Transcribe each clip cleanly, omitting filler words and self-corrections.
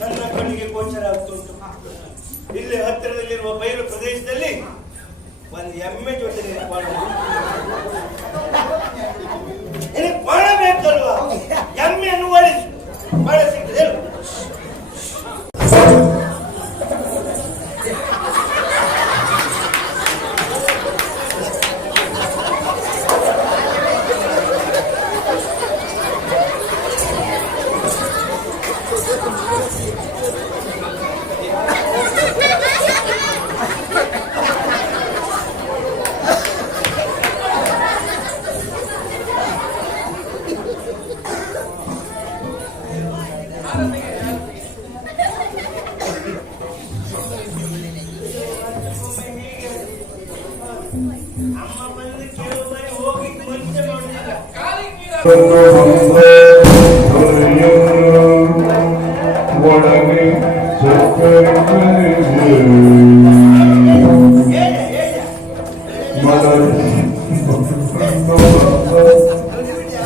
ನನ್ನ ಕಣ್ಣಿಗೆ ಗೋಚರ ಆಗ್ತುಂಟು. ಇಲ್ಲಿ ಹತ್ತಿರದಲ್ಲಿರುವ ಬಯಲು ಪ್ರದೇಶದಲ್ಲಿ ಒಂದು ಎಮ್ಮೆ ಜೊತೆ ಬಾಳ ಬೇಕಲ್ವಾ? ಎಮ್ಮೆಯನ್ನು ಓಡಿಸು, ಬಾಳ ಸಿಗ್ತದೆ.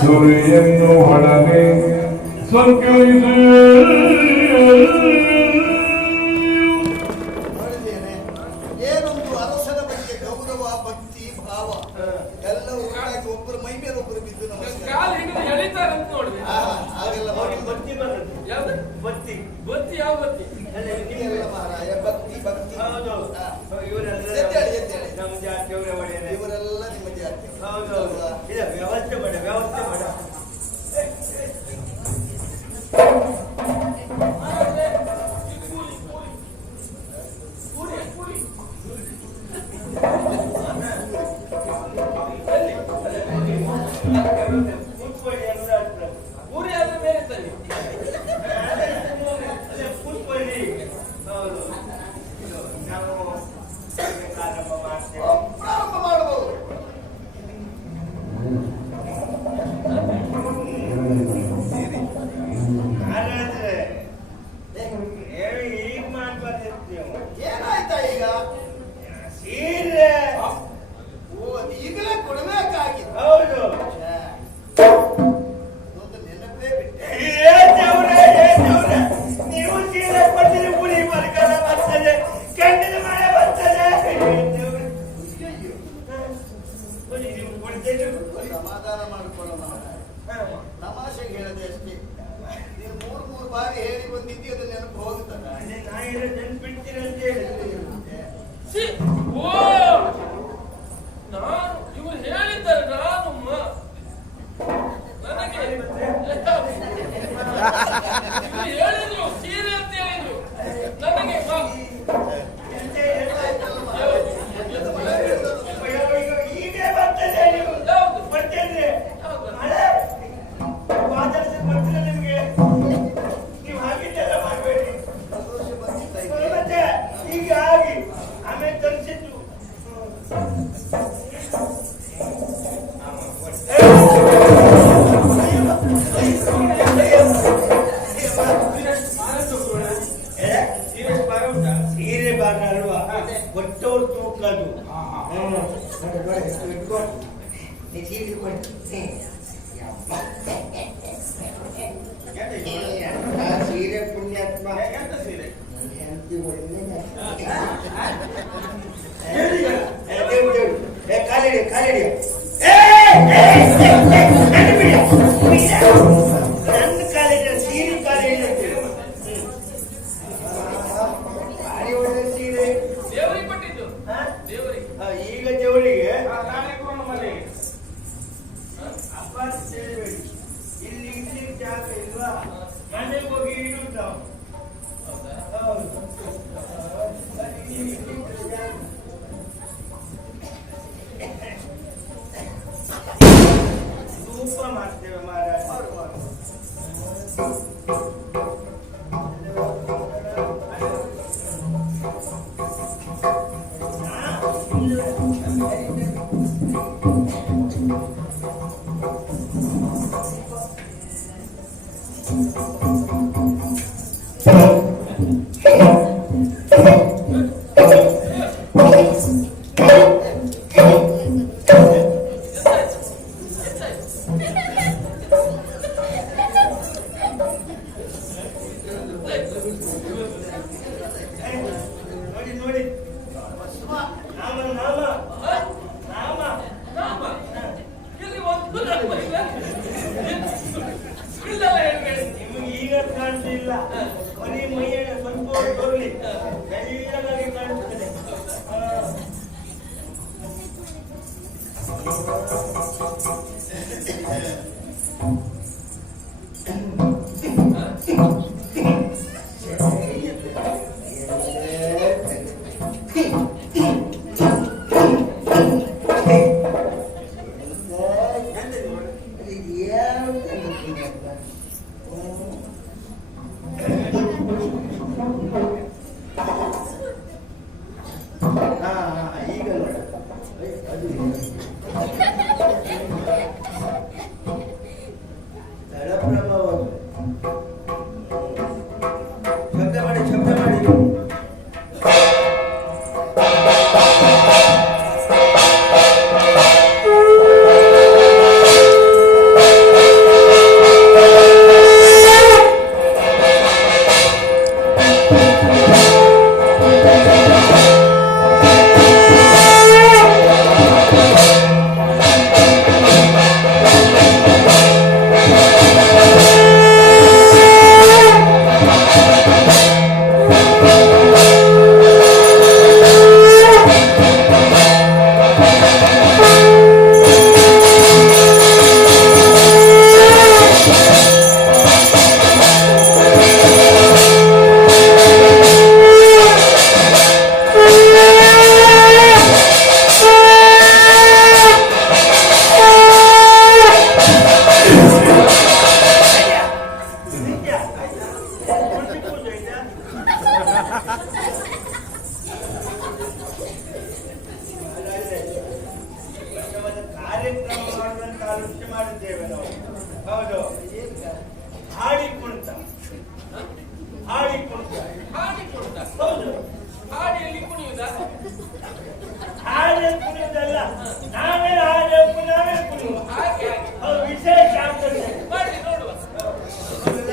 ಸುರಿಯನ್ನು ಹೊಡನೆ ಏನೊಂದು ಅರಸನ ಬಗ್ಗೆ ಗೌರವ, ಭಕ್ತಿ, ಭಾವ ಎಲ್ಲವೂ ಒಟ್ಟಾಗಿ ಒಬ್ಬರು ಮೈ ಮೇಲೆ ಒಬ್ಬರು ಬಿದ್ದು ನಮಸ್ಕಾರ ಹಾಗೆಲ್ಲ ಬತ್ತಿ ಯಾವ ಬತ್ತಿ ಮಹಾರಾಯ ಭಕ್ತಿ ಭಕ್ತಿ ನಮ್ಮ ಜಾತಿಯವರೇ ಒಡೆಯರೆ, ಇವರೆಲ್ಲ ನಿಮ್ಮ ಜಾತಿ. ಹೌದೌದು. ಇಲ್ಲ, ವ್ಯವಸ್ಥೆ ಮಾಡ, ವ್ಯವಸ್ಥೆ ಮಾಡ. ಸಮಾಧಾನ ಮಾಡಿಕೊಳ್ಳೋಣ. ತಮಾಷೆಗೆ ಹೇಳದೆ ಅಷ್ಟೇ. ನೀನು ಮೂರು ಬಾರಿ ಹೇಳಿ ಬಂದಿದ್ದಿ, ಅದು ನೆನಪು ಹೋಗುತ್ತಲ್ಲ. ನಾ ಹೇಳೋದು ನೆನ್ಪಿಡ್ತೀರ ಅಂತ ಹೇಳಿ. ಓ ನಾನು ಇವರು ಹೇಳಿದ್ದಾರೆ, ನಾನು ನನಗೆ ಹೇಳಿದ್ರು ಸೀರೆ ಅಂತ ಹೇಳಿದ್ರು ನನಗೆ ಈಗ ಬರ್ತದೆ ನೀವು ಬರ್ತೇನೆ ಮಳೆ ಮಾತಾಡಿಸಿ ಬರ್ತೀರ ನಿಮ್ಗೆ. ನೀವು ಹಾಗಿದ್ದೆಲ್ಲ ಮಾಡಬೇಡಿ. ಮತ್ತೆ ಈಗ ಆಗಿ ಆಮೇಲೆ ತರಿಸಿದ್ದು ಸೀರೆ ಬಾರ ಅಲ್ವಾ, ಕೊಟ್ಟವ್ರು ತೂಕದು. ಸೀರೆ ಪುಣ್ಯಾತ್ಮ ಕಾಲಿಡಿ ಕಾಲಿಡಿ ನನ್ನ ಕಾಲಿಡ ಸೀರೆ ಕಾಲಿಡಿ ಭಾರಿ ಒಳ್ಳೆ ಸೀರೆ. ದೇವರಿಗೆ ಕೊಟ್ಟಿದ್ದು ದೇವರಿಗೆ. ಈಗ ದೇವರಿಗೆ ಹಬ್ಬ ಸೇರಬೇಡಿ. ಇಲ್ಲಿ ಇಡ್ಲಿಕ್ಕೆ ಜಾಗ ಇಲ್ವಾ, ಮನೆಗೆ ಹೋಗಿ ಇಡುತ್ತ. ಧೂಪ ಮಾಡ್ತೇವೆ ಮಹಾರಾಜ. ನೋಡಿ ನೋಡಿ, ನಾಮ ನಾಮ ನಾಮ ನಾಮ ಇಲ್ಲಿ ಒಂದು ನಾಮ ಇಲ್ಲ. ಇಲ್ಲಲ್ಲ ಹೇಳ್ಬೇಡಿ. ನಿಮಗೆ ಈಗ ಕಾಣಿಸಿಲ್ಲ, ಮನೆ ಮೈಯನ್ನ ಸ್ವಲ್ಪ ಬರಲಿ ಬೆಳ್ಳಗಾಗಿ ಕಾಣಿಸ್ತದೆ. ಈಗ ನೋಡಿ ತಳಪ್ರಭಾವ. ಶಬ್ದ ಮಾಡಿ ಶಬ್ದ ಮಾಡಿ. ಕಾರ್ಯಕ್ರಮ ಮಾಡುವಂತ ಆಲೋಚನೆ ಮಾಡಿದ್ದೇವೆ ನಾವು. ಹೌದು, ಹಾಡಿ ಕುಣಿತ. ಹಾಡಿ ಕುಣಿತ. ಹಾಡಿ ಕೊಡ್ತಾ ಹೌದು, ಹಾಡಿಯಲ್ಲಿ ಕುಣಿಯುವುದಾ? ಹಾಡಿ ಕುಣಿಯುವುದಲ್ಲ, ನಾವೇ ಹಾಡಿ ನಾವೇ ಕುಣಿಯುವ. ಹಾಗೆ ಹಾಗೆ ಹೌದು, ವಿಶೇಷ ಆಗ್ತದೆ. ಮಾಡಿ ನೋಡುವ. ಹೌದಲ್ಲ?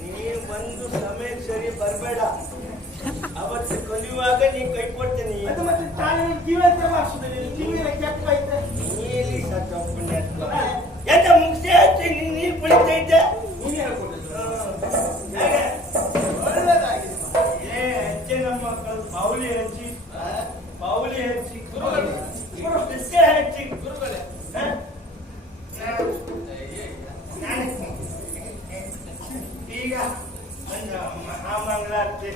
ನೀನು ಬಂದು ಸಮಯ ಸರಿ ಬರಬೇಡ. ಅವತ್ತು ಕಲಿಯುವಾಗ ನೀ ಕೈ ಕೊಡ್ತೀನಿ. ನೀಲಿ ಸತ್ತೋಗ್ಬಿಟ್ಟೆ. ಎಂತ ಮುಗಿಸಿ ಹಚ್ಚಿ ನೀರು ಕುಡಿತಾ ಇದ್ದೆ. ಹಚ್ಚೆ ನಮ್ಮ ಮಕ್ಕಳು ಬಾವುಲಿ ಹಚ್ಚಿ ಹಚ್ಚಿ ಈಗ ಮಹಾಮಂಗಳಾರತಿ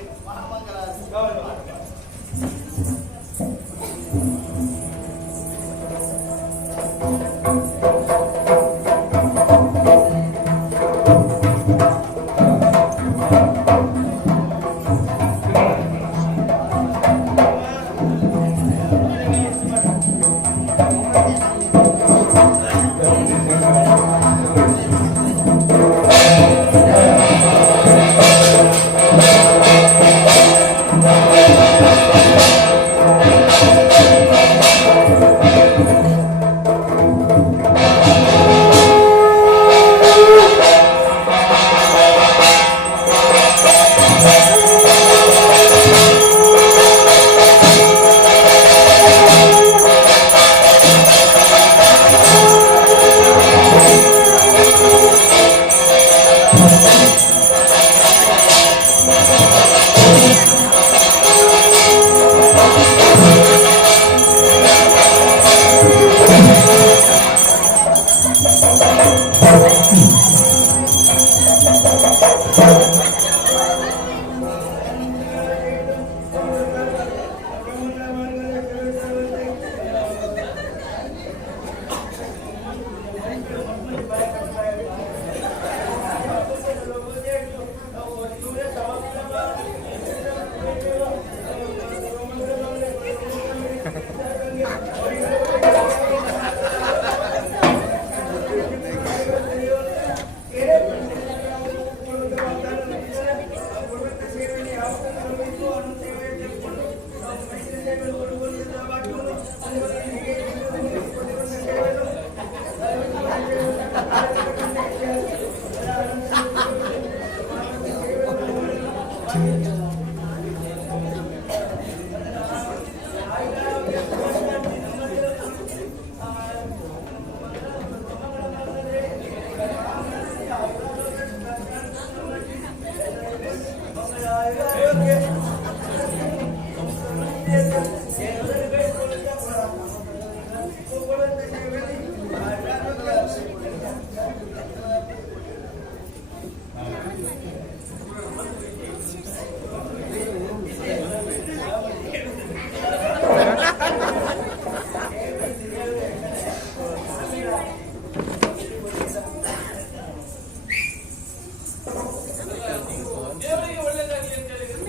ದೇವರಿಗೆ ಒಳ್ಳೆಯದಾಗಲಿ ಅಂತ ಹೇಳಿದ್ರು.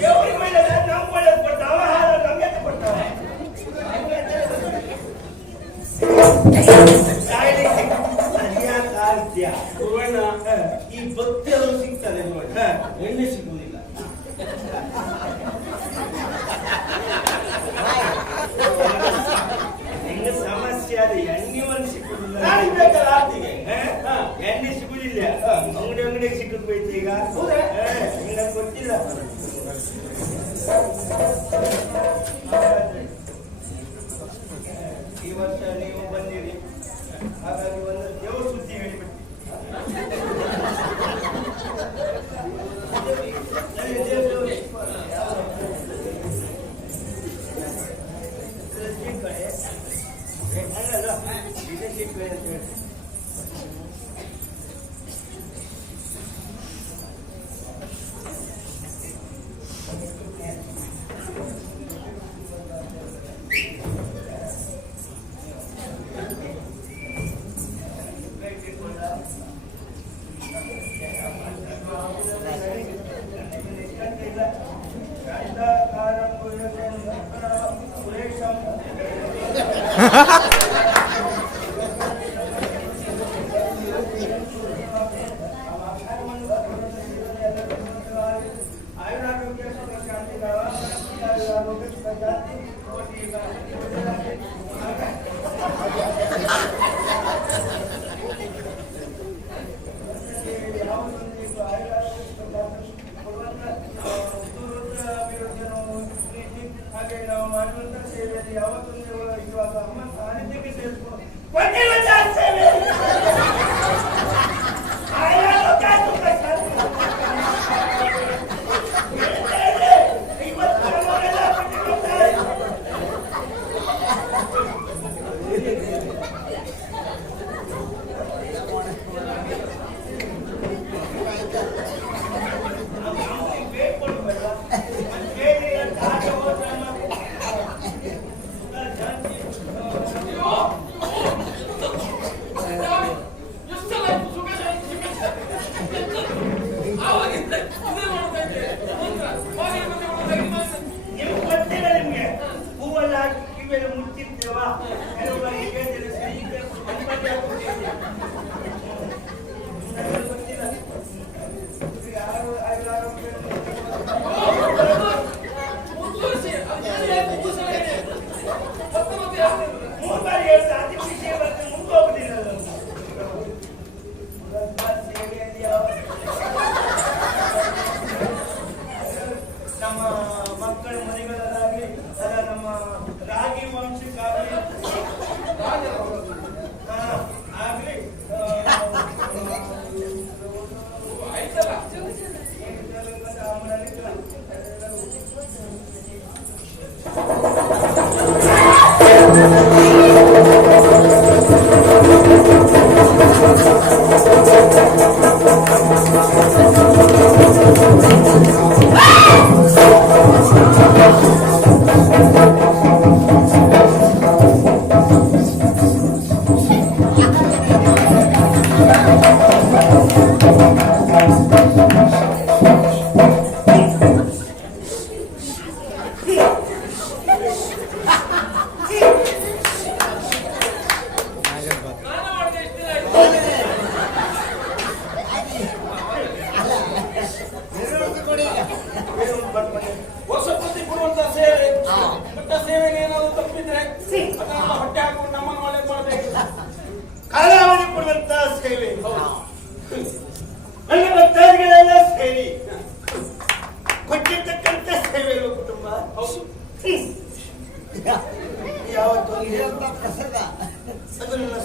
ದೇವರಿಗೆ ಒಳ್ಳೆಯದ, ನಮ್ಗೆ ಒಳ್ಳೆದು ಕೊಡ್ತಾವ, ನಮ್ಗೆ ಕೊಡ್ತಾವ. ಈ ಭಕ್ತಿ ಅದು ಸಿಗ್ತದೆ ನೋಡಿ, ಎಣ್ಣೆ ಸಿಗುವುದಿಲ್ಲ. ಹೆಂಗ ಸಮಸ್ಯೆ ಅದು, ಎಣ್ಣೆ ಒಂದು ಸಿಗುದಿಲ್ಲ. ಬೇಕಲ್ಲ ಆರ್ತಿಗೆ ಎಣ್ಣೆ ಸಿಗುದಿಲ್ಲ, ಅಂಗಡಿ ಸಿಕ್ಕದ್ ಬೈತಿ ಈಗ. ಹಿಂಗ ಗೊತ್ತಿಲ್ಲ. ಈ ವರ್ಷ ನೀವು ಬಂದಿರಿ, ಹಾಗಾಗಿ ಒಂದು ದೇವ ಸುದ್ದಿ ಹೇಳಿಬಿಟ್ಟು. ಹಾಗೆ ನಾವು ಮಾಡುವಂತ ಸೇವೆಯಲ್ಲಿ ಯಾವತ್ತೊಂದು ಇವಾಗ ಅಮ್ಮ ಸಾನ್ನಿಧ್ಯ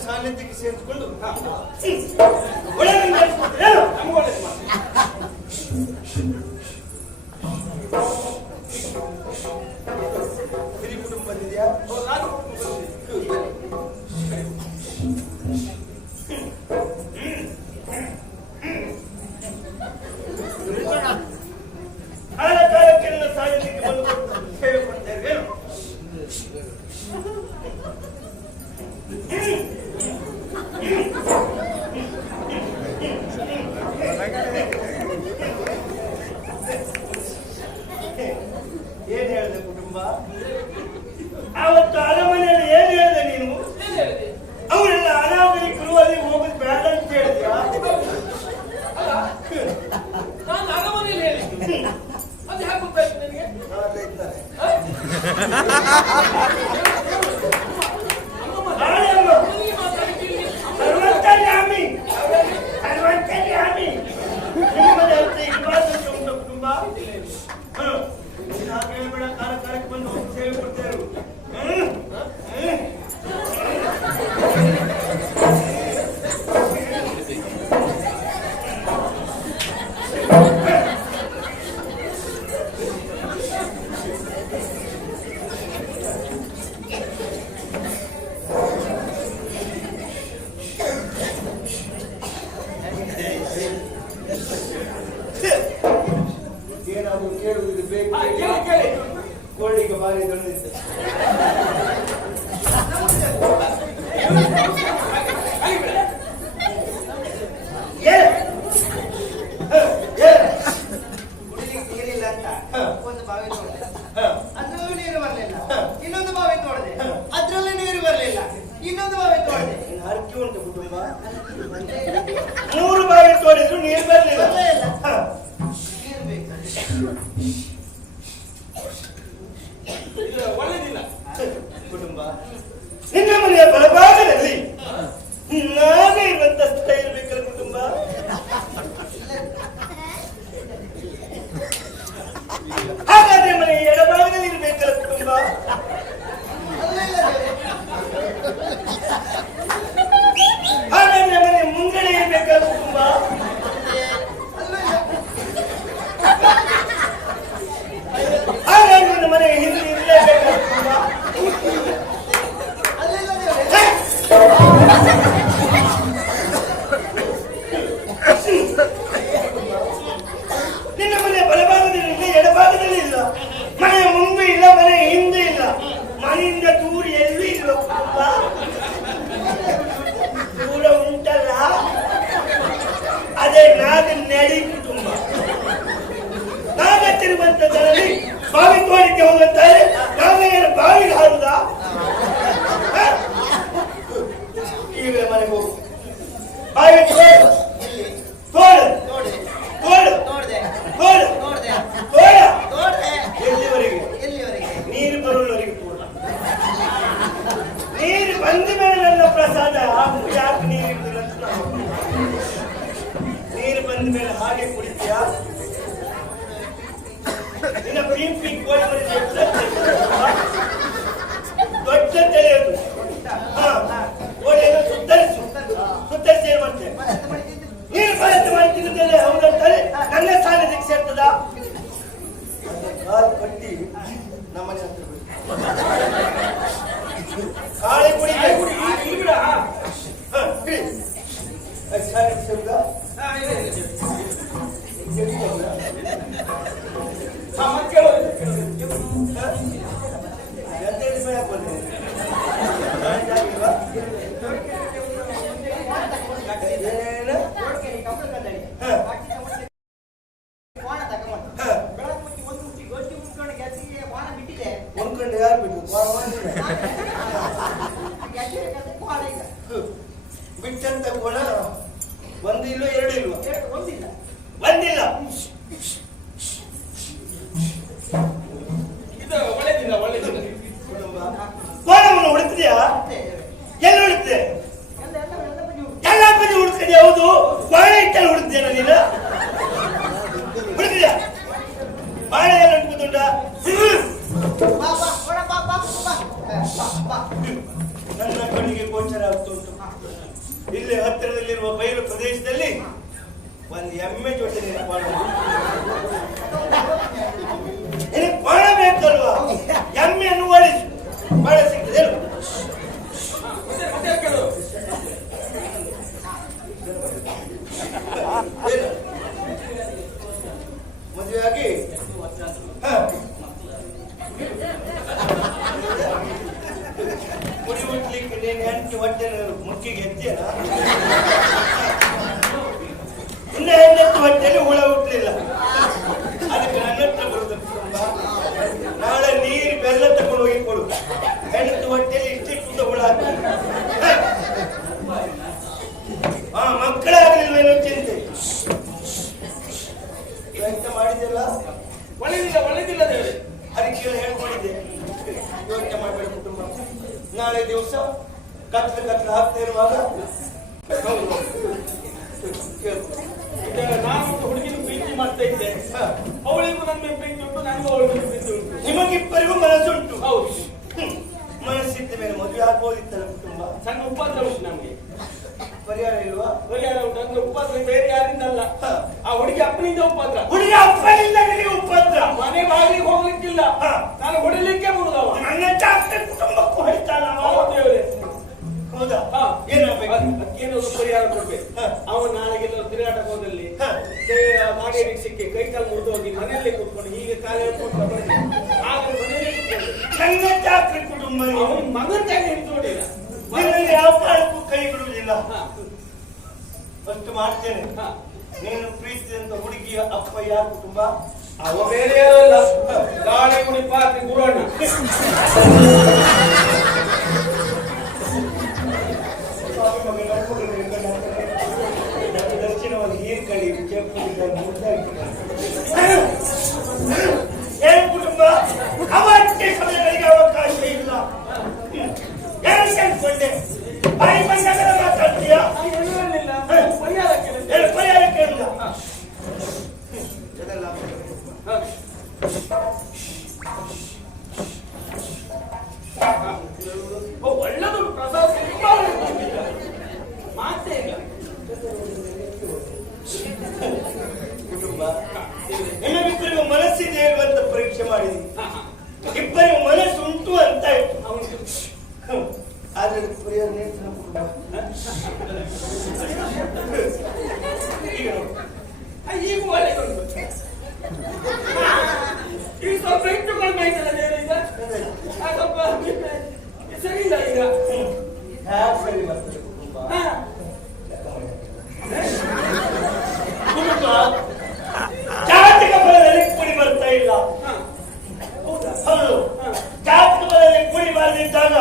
ಸಾನ್ನಿಧ್ಯಕ್ಕೆ ಸೇರಿಸಿಕೊಂಡು ಒಳ್ಳೆಯದನ್ನು ನಡೆಸ್ಕೊಡ್ತೀರಾ? ನಮ್ಗೆ ಒಳ್ಳೇದು ಮಾಡಿ. ಹಿರಿ ಕುಟುಂಬ ಬಂದಿದ್ಯಾ? ನಾನು ಕೊಡ್ತೀನಿ. ಕಾಲ ಕಾಲಕ್ಕೆಲ್ಲ ಸಾನ್ನಿಧ್ಯಕ್ಕೆ ಬಂದು ಸೇವೆ ಕೊಡ್ತೇವೆ. ಏನ್ ಹೇಳಿದೆ ಕುಟುಂಬ? ಆವತ್ತು ಅರಮನೆಯಲ್ಲಿ ಏನ್ ಹೇಳಿದೆ ನೀನು? ಏನ್ ಹೇಳಿದೆ? ಅವರೆಲ್ಲ ಅನಾಗರಿಕರು, ಅಲ್ಲಿ ಹೋಗೋದು ಬೇಡ ಅಂತ ಹೇಳಿದ್ಯಾ? ಅಲ್ಲ, ನಾನು ಅರಮನೆಯಲ್ಲಿ ಹೇಳಿದ್ದು. ಅದು ಯಾಕೆ ಗೊತ್ತಾಯ್ತು ನಿನಗೆ? ನಾಳೆ ಅಮ್ಮ. ನನಗೆ ಮಾತಾಡ್ಲಿಕ್ಕೆ ಇಲ್ಲಿ ಸರ್ವಂತರ್ಯಾಮಿ. ಸರ್ವಂತರ್ಯಾಮಿ. ನಿಮ್ಮದೇ ಅಂತ ಇರಬಾರ್ದು ಅಂತ ಉಂಟು ಕುಟುಂಬ. ನೀನು ಹಾಗೆ ಹೇಳ್ಬೇಡ, ಕಾಲ ಕಾಲಕ್ಕೆ ಬಂದು ಸೇವೆ ಕೊಡ್ತೇವೆ. ಏನಾದ್ರು ಕೇಳುವುದು ಬೇಕು. ಕೇಳಿ. ಕೋಳಿಗೆ ಬಾರಿ ದೊಡ್ಡದಿತ್ತು. ಕುಡಿಲಿಕ್ಕೆ ನೀರಿಲ್ಲ ಅಂತ ಒಂದು ಬಾವಿ ನೋಡಿದೆ, ಅದ್ರಲ್ಲೂ ನೀರು ಬರಲಿಲ್ಲ. ಇನ್ನೊಂದು ಬಾವಿ ನೋಡಿದೆ, ಅದ್ರಲ್ಲೂ ನೀರು ಬರಲಿಲ್ಲ. ಇನ್ನೊಂದು ಬಾವಿ ನೋಡಿದೆ, ಹರಕೆ ಉಂಟು ಕುಟುಂಬ. 3 ಬಾರಿ ತೋರಿದ್ರು ನೀರು ಬರಲಿಲ್ಲ. ನೀರು ಬೇಕು. ಇದು ಒಳ್ಳೇದಿಲ್ಲ. ಕುಟುಂಬ, ನಿನ್ನ ಮನೆಯ ಬಲಭಾಗದಲ್ಲಿ ನಾನೇ ಇರುವಂತ ಸ್ಥಳ ಇರ್ಬೇಕಲ್ಲ ಕುಟುಂಬ. ಹಾಗಾದ್ರೆ ಮನೆಯ ಎಡಭಾಗದಲ್ಲಿ ಇರ್ಬೇಕಲ್ಲ ಕುಟುಂಬ. ಹಾಗಾದ್ರೆ ಮನೆಯ ಮುಂಗಡೆ ಇರ್ಬೇಕಲ್ಲ ಕುಟುಂಬ. ಹಾಗಾದ್ರೆ ನನ್ನ ಮನೆಯ ಹಿಂದೆ ಇರಲೇಬೇಕಲ್ಲ ಕುಟುಂಬ. ನಿನ್ನ ಮನೆಯ ಬಲಭಾಗದಲ್ಲಿ ಇಲ್ಲ, ಎಡಭಾಗದಲ್ಲಿ ಇಲ್ಲ. ಮನೆಯ ಮುಂದೆ ಇಲ್ಲ, ಮನೆಯ ಹಿಂದೆ ಇಲ್ಲ. ಮನೆಯಿಂದ ದೂರ ಎಲ್ಲೂ ಇಲ್ಲ ಕುಟುಂಬ. ದೂರ ಉಂಟಲ್ಲ, ಅದೇ ನಾಗ ನಡಿ ಕುಟುಂಬ. ನಾಗ ತಿರುವಂತದ್ರಲ್ಲಿ ಬಾವಿ ತೋಡಿಕೆ ಹೋಗುತ್ತಾರೆ. ನಾಗ ಏನು ಬಾವಿಗೆ ಹಾರುದಾ? ಈಗಲೇ ಮನೆಗೆ ಹೋಗು. ಬಾವಿ ತೋಡು, ತೋಡು, ನೋಡಿದೆ, ತೋಡು, ನೋಡಿದೆ, ತೋಡು, ನೋಡಿದೆ, ತೋಡ. ನೋಡಿದೆ. ಎಲ್ಲಿವರೆಗೆ? ಎಲ್ಲಿವರೆಗೆ? ನೀರು ಬರುವವರೆಗೆ ಪೂರ್ಣ. ನೀರು ಬಂದ ಮೇಲೆ ನನ್ನ ಪ್ರಸಾದ ಯಾಕೆ ನೀರು ಇರ್ತಿಲ್ಲ ಅಂತ ನಾನು ನೀರು ಬಂದ ಮೇಲೆ ಹಾಗೆ ಕುಡಿತೀಯ? ನಿನ್ನ ಪಿಂಪಿ ಕೋಳಿ ಮರಿ ದೊಡ್ಡ ತಲೆಯದು. ಕೋಳಿಯನ್ನು ಸುತ್ತರಿಸು. ಸುತ್ತರಿಸಿ ಏನ್ ಮಾಡ್ತೇವೆ? ನೀರು ಪ್ರಯತ್ನ ಮಾಡಿ ತಿನ್ನುತ್ತೇನೆ ಹೌದಂತಾರೆ ನನ್ನ ಸಾನ್ನಿಧ್ಯಕ್ಕೆ ಸೇರ್ತದ? ಕಾಲು ಕಟ್ಟಿ ನಮ್ಮನೆ ಹತ್ರ ಬಿಡು. ಕಾಳಿ ಕುಡಿಗೆ ಕುಡಿ, ಇಲ್ಲಿ ಬಿಡ. ಬಿಡಿ. ಸಾನ್ನಿಧ್ಯ ಸೇರುದಾ? ಮತ್ತೆ ಕೇಳೋದು. ಎಂತ ಹೇಳಿ ಭಯ ಬಂದೆ? ಏನು? ವಾಣ ತಗೊಂಡು ಬೆಳಗ್ಗೆ ಮುಟ್ಟಿ ಒಂದು ಮುಟ್ಟಿ ಗೊಜ್ಜಿ ಮುಟ್ಕೊಂಡು ಗ್ಯಾಸಿಗೆ ವಾಣ ಬಿಟ್ಟಿದೆ. ಉಣ್ಕೊಂಡು ಯಾರು ಬಿಟ್ಟು ಗ್ಯಾಸಿಗೆ ವಾಣ ಈಗ ಬಿಟ್ಟಂತ ಕೋಣ ಒಂದು ಇಲ್ವೋ ಎರಡು ಇಲ್ವೋ? ಒಂದಿಲ್ಲ. ಒಂದಿಲ್ಲ. ಇದು ಒಳ್ಳೇದಿಲ್ಲ, ಒಳ್ಳೇದಿಲ್ಲ. ಕೋಣವನ್ನು ಹುಡುಕ್ತಿದ್ಯಾ? ಎಲ್ಲಿ ಹುಡುಕ್ತಿದೆ? ಎಲ್ಲ ಬದಿ ಹುಡುಕ್ತಿದ್ಯಾ? ಹೌದು. ಬಾಳೆ ಇಟ್ಟಲ್ಲಿ ಹುಡುಕ್ತಿದ್ಯಾ ನೀನು? ಹುಡುಕ್ತಿದ್ಯಾ? ಬಾಳೆ ಎಲ್ಲ ಹುಡುಕುದುಂಟ? ಬಾ ಬಾ ಒಳ ಬಾ ಬಾ ಬಾ ಬಾ ಬಾ. ನನ್ನ ಕಣ್ಣಿಗೆ ಗೋಚರ ಆಗ್ತಾ ಉಂಟು. ಇರುವ ಬಯಲು ಪ್ರದೇಶದಲ್ಲಿ ಒಂದು ಎಮ್ಮೆ ಜೊತೆ ಬಾಳ ಬೇಕಲ್ವಾ? ಎಮ್ಮೆಯನ್ನು ಓಡಿಸು, ಬಾಳ ಸಿಗ್ತದೆ. ಮತ್ತೆ ಕೇಳು. ಮದುವೆ ಆಗಿ ಕುಡಿ ಮುಟ್ಲಿಕ್ಕೆ ನೀನು ಹೆಂಡತಿ ಹೊಟ್ಟೆ ಮುಕ್ಕಿಗೆ ಎತ್ತೀಯಲ್ಲ, ಇನ್ನ ಹೆಣ್ಣತ್ತು ಹೊಟ್ಟೆಯಲ್ಲಿ ಹುಳ ಹುಟ್ಟಲಿಲ್ಲ. ಅದಕ್ಕೆ ನನ್ನ ಹತ್ರ ಬರುದು ನಾಳೆ ನೀರು ಬೆಲ್ಲ ತಗೊಂಡು ಹೋಗಿ ಕೊಡು. ಹೆಣ್ಣತ್ತು ಹೊಟ್ಟೆಯಲ್ಲಿ ಇಷ್ಟಿಟ್ಟು ಹುಳ ಆಗ್ತದೆ. ಮಕ್ಕಳಾಗಲಿಲ್ವೇನೋ ಚಿಂತೆ. ಎಂತ ಮಾಡಿದೆಲ್ಲ ಒಳ್ಳೆದಿಲ್ಲ ದೇವ್ರೆ. ಅದಕ್ಕೆ ಹೇಳ್ಕೊಂಡಿದ್ದೆ, ಯೋಚನೆ ಮಾಡಬೇಡ ಕುಟುಂಬ. ನಾಳೆ ದಿವಸ ಕತ್ಲು ಹಾಕ್ತಾ ಇರುವಾಗ ನಾನು ಹುಡುಗಿನ ಪ್ರೀತಿ ಮಾಡ್ತಾ ಇದ್ದೆ. ಅವಳಿಗೂ ನನ್ನ ಮೇಲೆ ಪ್ರೀತಿ ಉಂಟು, ನನಗೂ ಅವಳ ಮೇಲೆ ಪ್ರೀತಿ ಉಂಟು. ನಿಮಗಿಬ್ಬರಿಗೂ ಮನಸ್ಸುಂಟು. ಹೌದು, ಮನಸ್ಸಿದ್ದ ಮೇಲೆ ಮದುವೆ ಆಗ್ಬೋದಿತ್ತಲ್ಲ ಕುಟುಂಬ. ಸಣ್ಣ ಉಪದ್ರ ಉಂಟು ನಮ್ಗೆ. ಪರಿಹಾರ ಇಲ್ವಾ? ಪರಿಹಾರ ಉಂಟು ಅಂದ್ರೆ ಉಪದ್ರ ಬೇರೆ ಯಾರಿಂದ ಅಲ್ಲ, ಆ ಹುಡುಗಿ ಅಪ್ಪನಿಂದ ಉಪದ್ರ. ಹುಡುಗಿ ಅಪ್ಪನಿಂದ ನಿನಗೆ ಉಪದ್ರ. ಮನೆ ಬಾಗಿಲಿಗೆ ಹೋಗ್ಲಿಕ್ಕಿಲ್ಲ, ನಾನು ಹೊಡಿಲಿಕ್ಕೆ ಬಿಡುದವ. ನನ್ನ ಜಾಸ್ತಿ ಕುಟುಂಬಕ್ಕೂ ಹೊಡಿತಾನ. ಹೌದಾ? ಏನಾಗಬೇಕು? ಅದಕ್ಕೇನೊಂದು ಪರಿಹಾರ ಕೊಡ್ಬೇಕು. ಅವನು ನಾಳೆಗೆಲ್ಲ ತಿರುಗಾಟಕ್ಕೆ ಹೋದಲ್ಲಿ ನಾಗೇರಿಗೆ ಸಿಕ್ಕಿ ಕೈ ಕಾಲು ಮುರಿದು ಹೋಗಿ ಮನೆಯಲ್ಲೇ ಕೂತ್ಕೊಂಡು ಹೀಗೆ ಕಾಲು ಹೇಳ್ಕೊಂಡು ಆದ್ರೆ ಮನೆಯಲ್ಲೇ ಕೂತ್ಕೊಂಡು ನನ್ನ ಜಾಸ್ತಿ ಕುಟುಂಬ. ಅವನ ಮಗನ ಕೈ ಹಿಡಿದು ನೋಡಿಲ್ಲ, ನಿನ್ನಲ್ಲಿ ಯಾವ ಕಾಲಕ್ಕೂ ಕೈ ಬಿಡುವುದಿಲ್ಲ. ಅಷ್ಟು ಮಾಡ್ತೇನೆ. ನೀನು ಪ್ರೀತಿಸಿದಂತ ಹುಡುಗಿಯ ಅಪ್ಪ ಯಾರ ಕುಟುಂಬ? ಅವ ಬೇರೆ ಯಾರಲ್ಲ, ಗಾಳಿ ಕುಡಿ ಪಾತ್ರಿ ಗುರಣ್ಣ. ದರ್ಶನವನ್ನು ಹೀರ್ಕಳಿ ಏನ್ ಕುಟುಂಬ? ಅವಕ್ಕೆ ಸಮಯಗಳಿಗೆ ಅವಕಾಶ ಇಲ್ಲ. ಯಾರು ಕೇಳ್ಕೊಂಡೆ? ಬಾಯಿ ಬಂದಾಗ ಮಾತಾಡ್ತೀಯ? ಪರಿಹಾರ ಕೇಳಿಲ್ಲ. ಒಳ್ಳೆದು ಪ್ರಸಾದ ಮಾತೇ ಇಲ್ಲ. ಕುಟುಂಬ ನಿಮಗಿಬ್ಬರಿಗೂ ಮನಸ್ಸಿದೆ ಅಂತ ಪರೀಕ್ಷೆ ಮಾಡಿದ್ವಿ. ಇಬ್ಬರಿಗೂ ಮನಸ್ಸು ಉಂಟು ಅಂತ ಇತ್ತು. ಆದ್ರೆ ಪರಿಹಾರ ಈಗ ಒಳ್ಳೆದುಂಟು. ಈಗ ಸ್ವಲ್ಪ ಇಟ್ಟುಕೊಂಡು ಬೈತಲ್ಲ ದೇವರಿಂದ, ಸ್ವಲ್ಪ ಸರಿ ಇಲ್ಲ ಈಗ. ಸರಿ ಬರ್ತದೆ ಕುಟುಂಬ. ಜಾತಕ ಬಲದಲ್ಲಿ ಕೂಡಿ ಬರ್ತಾ ಇಲ್ಲ. ಹೌದು, ಜಾತಕ ಬಲದಲ್ಲಿ ಕೂಡಿ ಬರದಿದ್ದಾಗ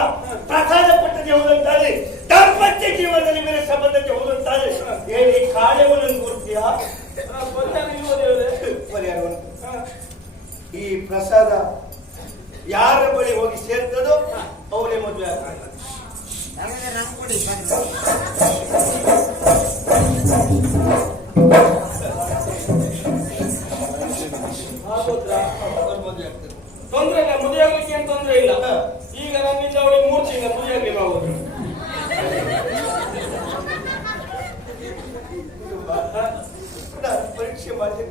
ಪ್ರಸಾದ ಪಟ್ಟಕ್ಕೆ ಹೋದಂತಾದ್ರೆ, ದಾಂಪತ್ಯ ಜೀವನದಲ್ಲಿ ಬೇರೆ ಸಂಬಂಧಕ್ಕೆ ಹೋದಂತಾದ್ರೆ ಹೇಳಿ ಕಾರ್ಯವನ್ನು ಕೊಡ್ತೀಯಾ? ಪರಿಹಾರವನ್ನು ಈ ಪ್ರಸಾದ ಯಾರ ಬಳಿ ಹೋಗಿ ಸೇರ್ತದೋ ಅವರೇ ಮದುವೆ ಆಗ್ತಾರೆ. ತೊಂದ್ರೆ ಇಲ್ಲ, ಮದುವೆ ಆಗ್ಲಿಕ್ಕೆ ಏನ್ ತೊಂದ್ರೆ ಇಲ್ಲ. ಈಗ ನನ್ನಿಂದ ಅವಳಿಗೆ 3 ತಿಂಗಳು ಮದುವೆ ಆಗ್ಲಿಕ್ಕೆ ಆಗೋದು. ಪರೀಕ್ಷೆ ಮಾಡಿ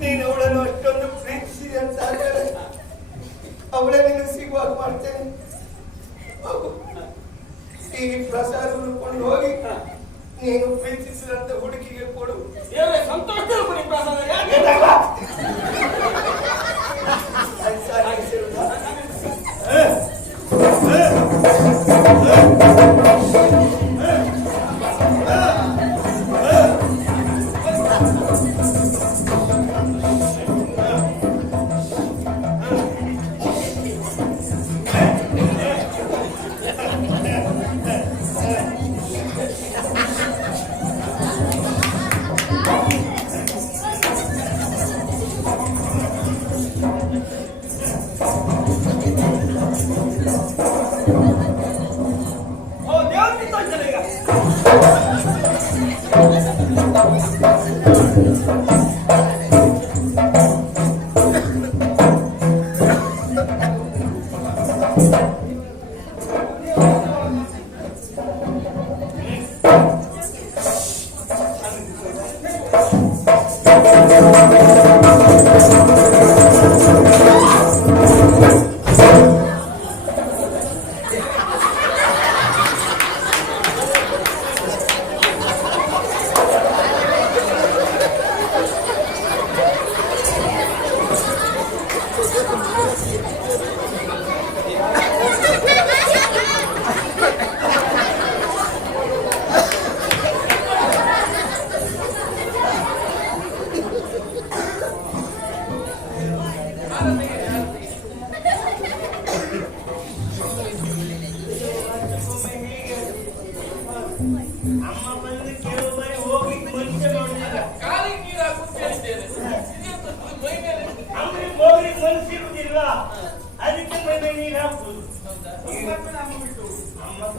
ನೀನು ಅವಳನ್ನು ಅಷ್ಟೊಂದು ಪ್ರೀತಿಸಿದೆ ಅಂತ ಅವಳೇ ನಿನಗೆ ಸಿಗುವಾಗ ಮಾಡ್ತೇನೆ. ಈ ಪ್ರಸಾದವನ್ನು ಕೊಂಡು ಹೋಗಿ ನೀನು ಪ್ರೀತಿಸಿದಂತ ಹುಡುಗಿಗೆ ಕೊಡು. ಸಂತೋಷ ಕೊಡಿ ಪ್ರಸಾದ.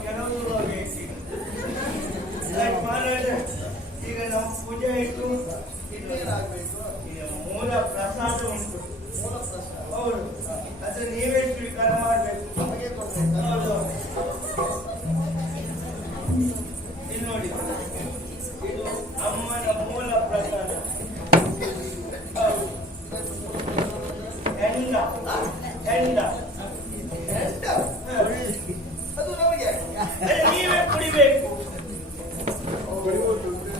ಕೆಲವು ಬೇಕು ಮಹಾರಾಜ. ಈಗ ನಮ್ಮ ಪೂಜೆ ಇಟ್ಟು ಇನ್ನೇನಾಗ್ಬೇಕು? ಈಗ ಮೂಲ ಪ್ರಸಾದ ಉಂಟು. ಮೂಲ ಪ್ರಶ್ನೆ ಹೌದು, ಅದು ನೀವೇ ಸ್ವೀಕಾರ ಮಾಡಬೇಕು. ನಮಗೆ ಕೊಡ್ಬೇಕು. ಹೌದು. ಇದು ನೋಡಿ, ಇದು ಅಮ್ಮನ ಮೂಲ ಪ್ರಸಾದ. ಹೌದು. ಹೆಂಡ ಹೆಂಡ ಎಂತ? ಅದು ನಮಗೆ ಅದು ನೀವೇ ಕುಡಿಬೇಕು.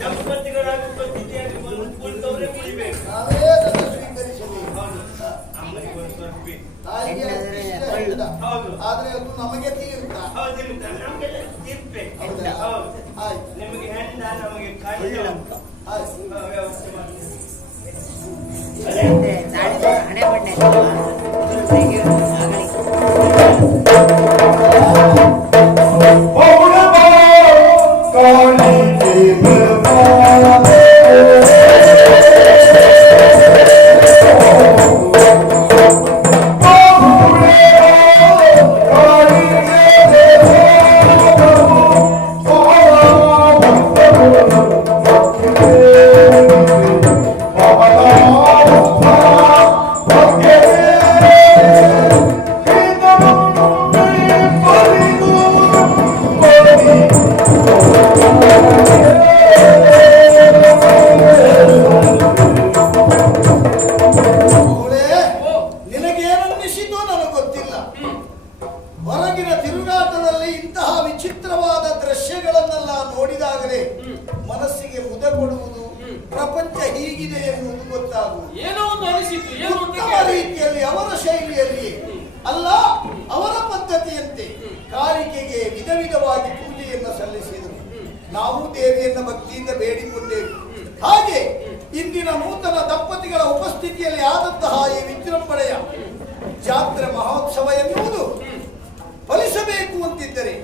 ದಂಪತಿಗಳಾಗಿ ಪ್ರತಿನಿಧಿಯಾಗಿ ಕುಳಿತವರೇ ಕುಡಿಬೇಕು. ನಾವೇ ಅದನ್ನು ಸ್ವೀಕರಿಸಬೇಕು. ಹೌದು, ಅಮ್ಮನಿಗೆ ಒಂದು ಸ್ವಲ್ಪ ತಾಯಿಗೆ ಇಷ್ಟ ಇಲ್ಲ. ಹೌದು. ಆದ್ರೆ ಅದು ನಮಗೆ ತೀರ್ಥ. ಹೌದು, ನಮಗೆಲ್ಲ ತಿಪ್ಪೆ. ಹೌದಾ? ಹೌದು. ಆಯ್ತು ನಿಮಗೆ ಹೆಂಡ, ನಮಗೆ ಕಂಡ ಆಯ್ತು. ವ್ಯವಸ್ಥೆ ಮಾಡಿ. ಹಣೆ ಬಣ್ಣೆ ನಿನಗೇನನ್ನಿಸಿತೋ ನನಗೆ ಗೊತ್ತಿಲ್ಲ. ಹೊರಗಿನ ತಿರುಗಾಟದಲ್ಲಿ ಇಂತಹ ವಿಚಿತ್ರವಾದ ದೃಶ್ಯಗಳನ್ನೆಲ್ಲ ನೋಡಿದಾಗಲೇ ಮನಸ್ಸಿಗೆ ಮುದ ಕೊಡುವುದು, ಪ್ರಪಂಚ ಹೀಗಿದೆ ಎನ್ನುವುದು ಗೊತ್ತಾಗುವುದು. ಏನೋ ಒಂದು ಅನಿಸಿತು, ಏನು ಅಂತ ಉತ್ತಮ ರೀತಿಯಲ್ಲಿ ಅವರ ಶೈಲಿಯಲ್ಲಿ ಅಲ್ಲ ಅವರ ಪದ್ಧತಿಯಂತೆ ಕಾರಿಕೆಗೆ ವಿಧ ವಿಧವಾಗಿ ಪೂಜೆಯನ್ನು ಸಲ್ಲಿಸಿದರು. ನಾವು ದೇವಿಯನ್ನ ಭಕ್ತಿಯಿಂದ ಬೇಡಿಕೊಂಡೆವು. ಹಾಗೆ ಇಂದಿನ ನೂತನ ದಂಪತಿಗಳ ಉಪಸ್ಥಿತಿಯಲ್ಲಿ ಆದಂತಹ ಈ ವಿಜೃಂಭಣೆಯ ಜಾತ್ರೆ ಮಹೋತ್ಸವ ಎನ್ನುವುದು ಫಲಿಸಬೇಕು ಅಂತಿದ್ದರೆ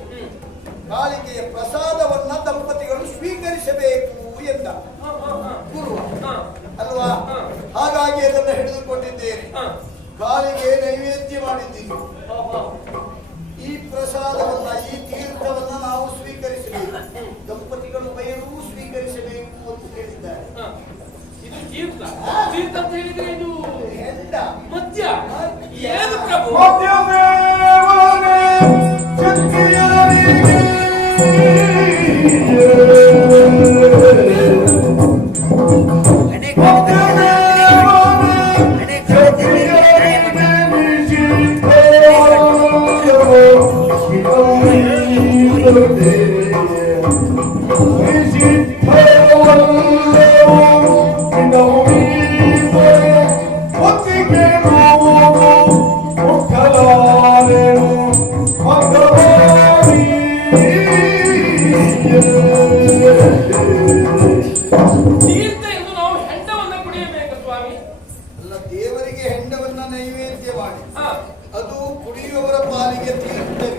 ಕಾಳಿಕೆಯ ಪ್ರಸಾದವನ್ನ ದಂಪತಿಗಳು ಸ್ವೀಕರಿಸಬೇಕು ಎಂದ ಗುರು ಅಲ್ವಾ? ಹಾಗಾಗಿ ಅದನ್ನು ಹಿಡಿದುಕೊಂಡಿದ್ದೇನೆ. ಕಾಳಿಗೆ ನೈವೇದ್ಯ ಮಾಡಿದ್ದೀನಿ. ಈ ಪ್ರಸಾದವನ್ನ, ಈ ತೀರ್ಥವನ್ನ ನಾವು ಸ್ವೀಕರಿಸಬೇಕು. ದಂಪತಿಗಳು ಬಯಲು ಸ್ವೀಕರಿಸಬೇಕು ಅಂತ ಹೇಳಿದ್ದಾರೆ. ಇದು ತೀರ್ಥ. ತೀರ್ಥ ಅಂತ ಹೇಳಿದ್ರೆ ಇದು ಹೆಂಡ ಮದ್ಯ. ಏನು ಪ್ರಭು? ತೀರ್ಥ ಎಂದು ನಾವು ಹೆಂಡವನ್ನ ಕುಡಿಯಬೇಕು ಸ್ವಾಮಿ. ಅಲ್ಲ, ದೇವರಿಗೆ ಹೆಂಡವನ್ನ ನೈವೇದ್ಯ ಮಾಡಿ ಹಾ, ಅದು ಕುಡಿಯುವವರ ಪಾಲಿಗೆ ತೀರ್ಥವೇ.